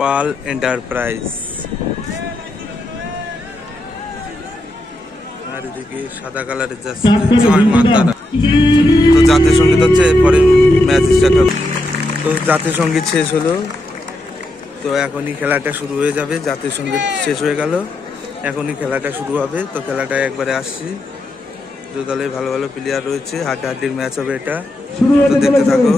পাল enterprise. আর এদিকে সাদা কালারের যাচ্ছে জয় মা তারা। তো জাতীয় সঙ্গীত হচ্ছে, এরপরে ম্যাচ স্টার্ট হবে। তো জাতীয় সঙ্গীত শেষ হলো, তো এখনই খেলাটা শুরু হয়ে যাবে। জাতীয় সঙ্গীত শেষ হয়ে গেল, এখনই খেলাটা শুরু হবে। তো খেলাটায় একবারে আসছি। দু দলে ভালো ভালো প্লেয়ার রয়েছে, হাড্ডাহাড্ডির ম্যাচ হবে এটা, তো দেখতে থাকো।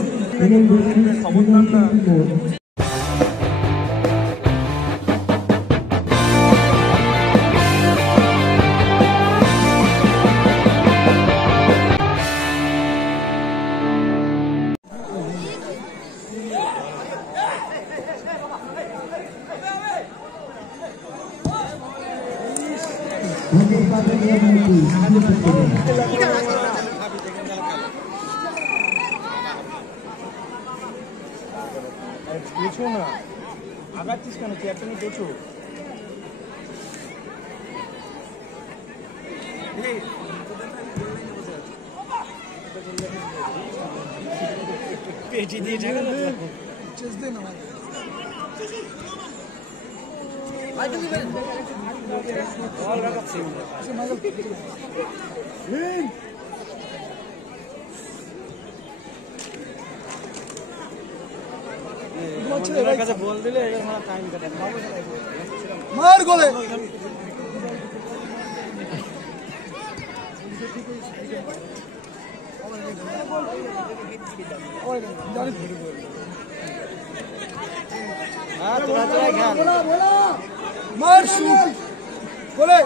আগাচ্ছিস কেন? চেয়ারটা নিয়ে দেখো। পেঁচি দিয়ে ঢাকা চেস দে না কাছে বল দিলে টাইম কাটে মার গোলে। মার শুট গোলে।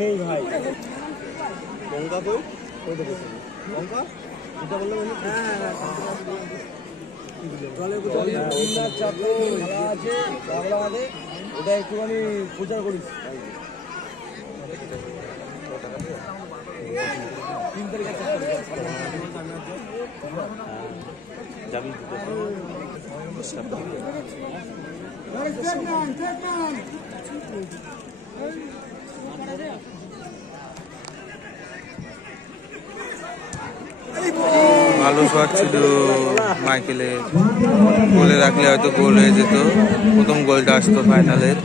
নেই ভাই লঙ্কা তো লঙ্কা এটা বললে ওটা একটুখানি প্রচার করিস। 3 তারিখে যাবি ভালো শট ছিল মাইকেলের, গোলে রাখলে হয়তো গোল হয়ে যেত। প্রথম গোলটা আসতো ফাইনালের।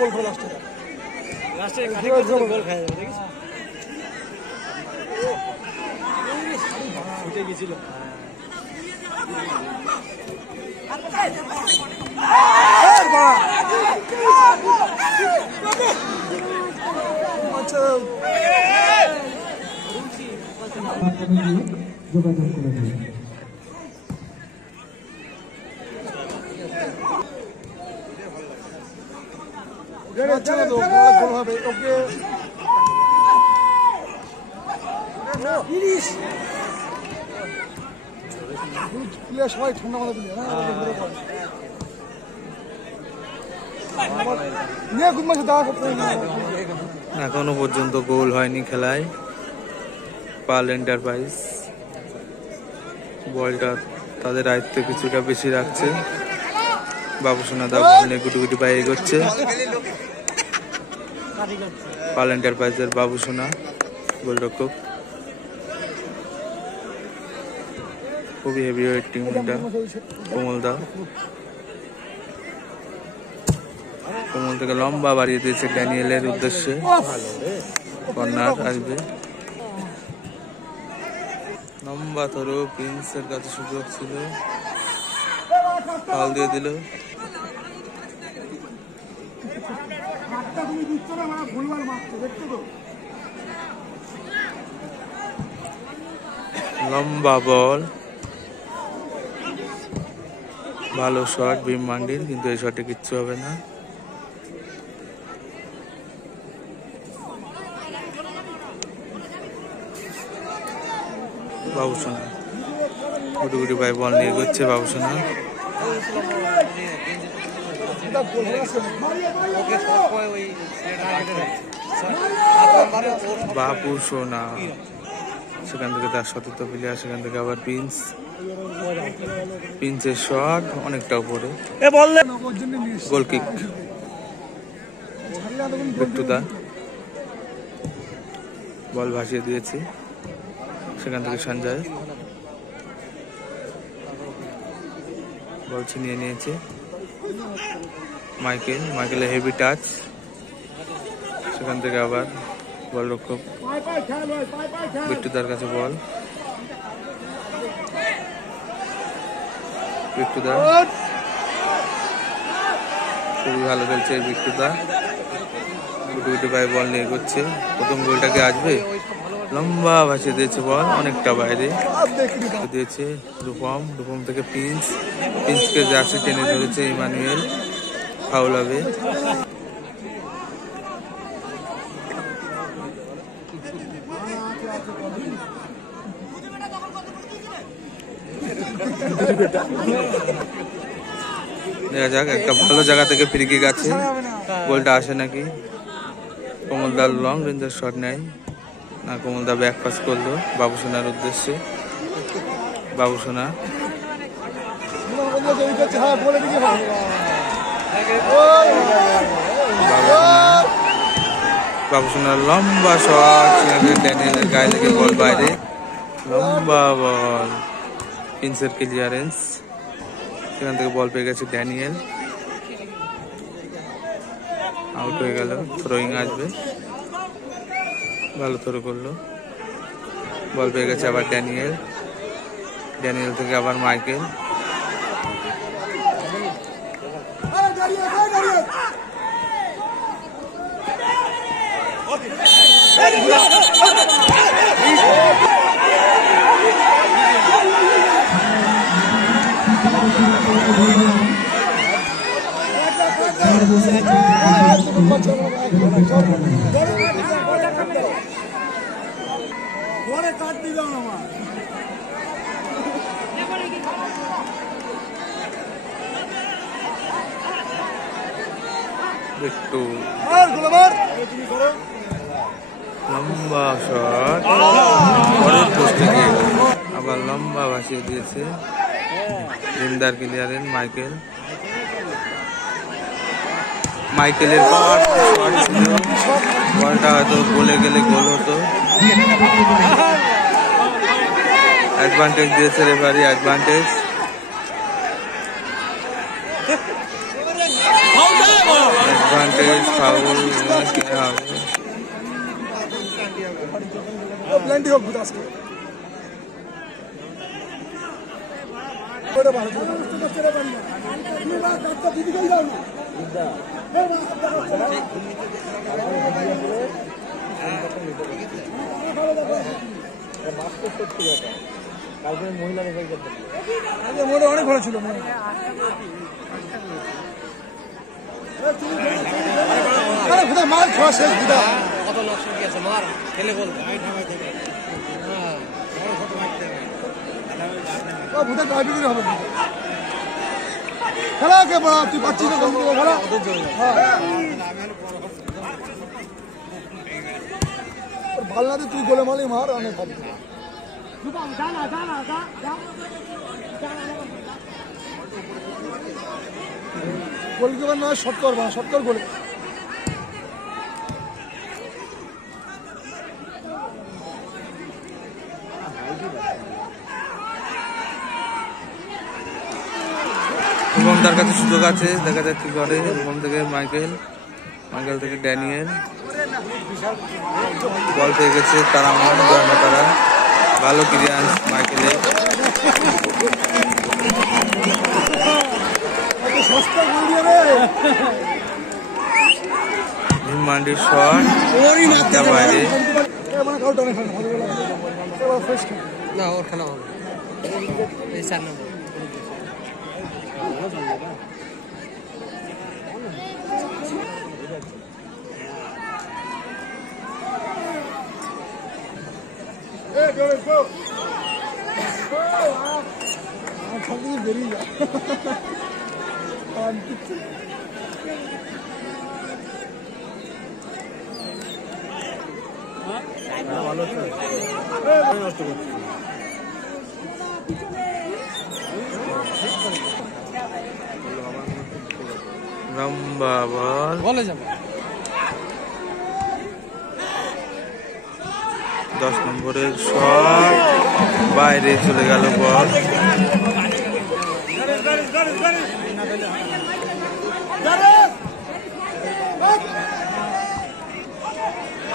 গোল করে লাস্টে গোল খায় দেখিস উঠে গেছিল। যোগাযোগ করে দেবে। সবাই ঠান্ডা মাথা দিলে এখনো পর্যন্ত গোল হয়নি খেলায়। পাল এন্টারপ্রাইজ বলটা তাদের আয়ত্তে কিছুটা বেশি রাখছে। বাবুসোনা দা গুটি পায়ে এগোচ্ছে। পাল এন্টারপ্রাইজের বাবুসোনা গোলরক্ষক, খুবই হেভি ওয়েট টিম এটা। কোমল দা কোমল থেকে লম্বা বাড়িয়ে দিয়েছে ড্যানিয়েলের উদ্দেশ্যে। কর্নার আসবে, লম্বা ধরো প্রিন্সের কাছে সুযোগ ছিল, ফাউল দিয়ে দিল। লম্বা বল, ভালো শট ভীম মান্ডির, কিন্তু এই শটে কিচ্ছু হবে না। বাবুসোনা গুটি গুটি ভাই বল নিয়ে এগোচ্ছে। বাবুসোনা বাবুসোনা সেখান থেকে তার সতর্ক প্লেয়ার, সেখান থেকে আবার প্রিন্সের শট অনেকটা উপরে, গোল কিক। বিট্টুদা বল ভাসিয়ে দিয়েছে, সেখান থেকে সঞ্জয় বল ছিনিয়ে নিয়েছে। মাইকেলের হেভি টাচ, সেখান থেকে আবার বল রক্ষক বিট্টুদার কাছে বল। বিট্টুদা খুবই ভালো খেলছে বিট্টুদা, গুটি গুটি পায়ে বল নিয়ে এগোচ্ছে। প্রথম গোলটাকে আসবে, লম্বা ভাসিয়ে দিয়েছে বল অনেকটা বাইরে দিয়েছে। রূপম থেকে প্রিন্সকে জার্সি টেনে ধরেছে ইমানুয়েল, ফাউল হবে। দেখা যাক, একটা ভালো জায়গা থেকে ফ্রি কিক আছে, গোলটা আসে নাকি। কমলদার লং রেঞ্জের শট নেয় না, কমলদা ব্যাক পাস করলো বাবুসোনার উদ্দেশ্যে। বাবুসোনা বাবুসোনার লম্বা শট, ড্যানিয়েলের গায়ে লেগে বল বাইরে, লম্বা বল। প্রিন্সের ক্লিয়ারেন্স, সেখান থেকে বল পেয়ে গেছে ড্যানিয়েল, আউট হয়ে গেল। থ্রোয়িং আসবে, ভালো থ্রো করলো, বল পেয়ে গেছে আবার ড্যানিয়েল থেকে আবার মাইকেল। একটু লম্বা শট, পরের পোস্টে গিয়ে আবার লম্বা ভাসিয়ে দিয়েছে। জিন্দার ক্লিয়ারেন্স, মাইকেলের পাওয়ার শট ছিল, বলটা হয়তো বলে গেলে গোল হতো। অ্যাডভান্টেজ দিয়েছে রেফারি, অ্যাডভান্টেজ। ফাউল মহিলা রেফারি অনেক ভালো ছিল। মার খাওয়া শেষ, কত নষ্ট গিয়েছে, মার খেলে বল হবে খেলা কে বড়, তুই পাচ্ছিস না খেলা। ভাল না, তুই গোলে মালি মার, অনেক ভালো। গোলকিপার নয়, শটকর বা শটকর গোলে। এবং রূপমদার কাছে সুযোগ আছে, দেখা যাক কি করে। রূপম থেকে মাইকেল, মাইকেল থেকে ড্যানিয়েল, বল পেয়ে গেছে তারামন, জয়মা তারা। ভালো ক্লিয়ারেন্স মাইকেলের। মান্ডির শট বাইরে। না ওর খেলা হবে এই 4 নম্বর। লম্বা বল, বলে যাবে 10 নম্বরের শট বাইরে চলে গেল বল।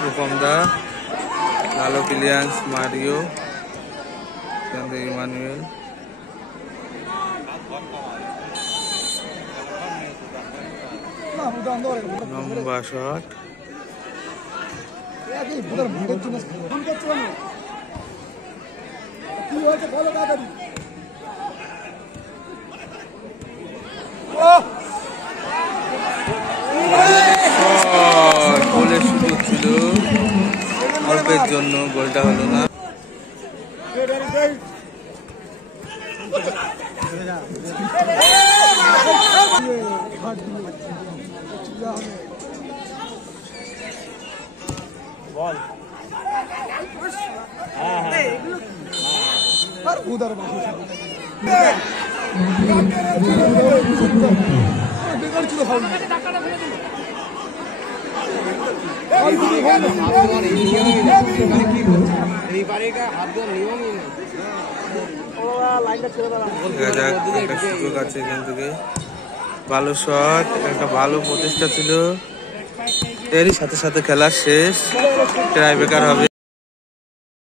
রূপমদা, ভালো ক্লিয়ারেন্স মারিও, ইমানুয়েল। লম্বা শট, গোলের সুযোগ ছিল, অল্পের জন্য গোলটা হলো না। সুযোগ আছে এখান থেকে। ভালো শট, একটা ভালো প্রচেষ্টা ছিল। এরই সাথে সাথে খেলা শেষ, ট্রাই বেকার হবে।